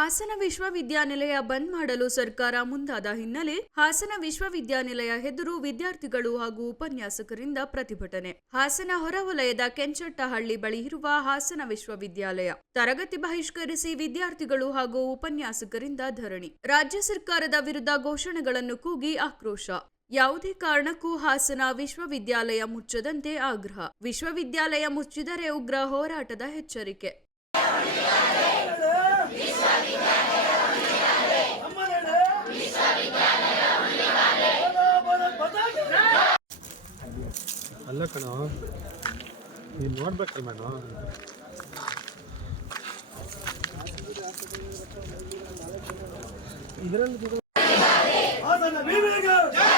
ಹಾಸನ ವಿಶ್ವವಿದ್ಯಾನಿಲಯ ಬಂದ್ ಮಾಡಲು ಸರ್ಕಾರ ಮುಂದಾದ ಹಿನ್ನೆಲೆ ಹಾಸನ ವಿಶ್ವವಿದ್ಯಾನಿಲಯ ಎದುರು ವಿದ್ಯಾರ್ಥಿಗಳು ಹಾಗೂ ಉಪನ್ಯಾಸಕರಿಂದ ಪ್ರತಿಭಟನೆ. ಹಾಸನ ಹೊರವಲಯದ ಕೆಂಚಟ್ಟಹಳ್ಳಿ ಬಳಿ ಇರುವ ಹಾಸನ ವಿಶ್ವವಿದ್ಯಾಲಯ. ತರಗತಿ ಬಹಿಷ್ಕರಿಸಿ ವಿದ್ಯಾರ್ಥಿಗಳು ಹಾಗೂ ಉಪನ್ಯಾಸಕರಿಂದ ಧರಣಿ. ರಾಜ್ಯ ಸರ್ಕಾರದ ವಿರುದ್ಧ ಘೋಷಣೆಗಳನ್ನು ಕೂಗಿ ಆಕ್ರೋಶ. ಯಾವುದೇ ಕಾರಣಕ್ಕೂ ಹಾಸನ ವಿಶ್ವವಿದ್ಯಾಲಯ ಮುಚ್ಚದಂತೆ ಆಗ್ರಹ. ವಿಶ್ವವಿದ್ಯಾಲಯ ಮುಚ್ಚಿದರೆ ಉಗ್ರ ಹೋರಾಟದ ಎಚ್ಚರಿಕೆ. ಅಲ್ಲ ಕಣೋ ನೀನು ನೋಡ್ಬೇಕಲ್ಲ ನಾನು ಹಾಸನ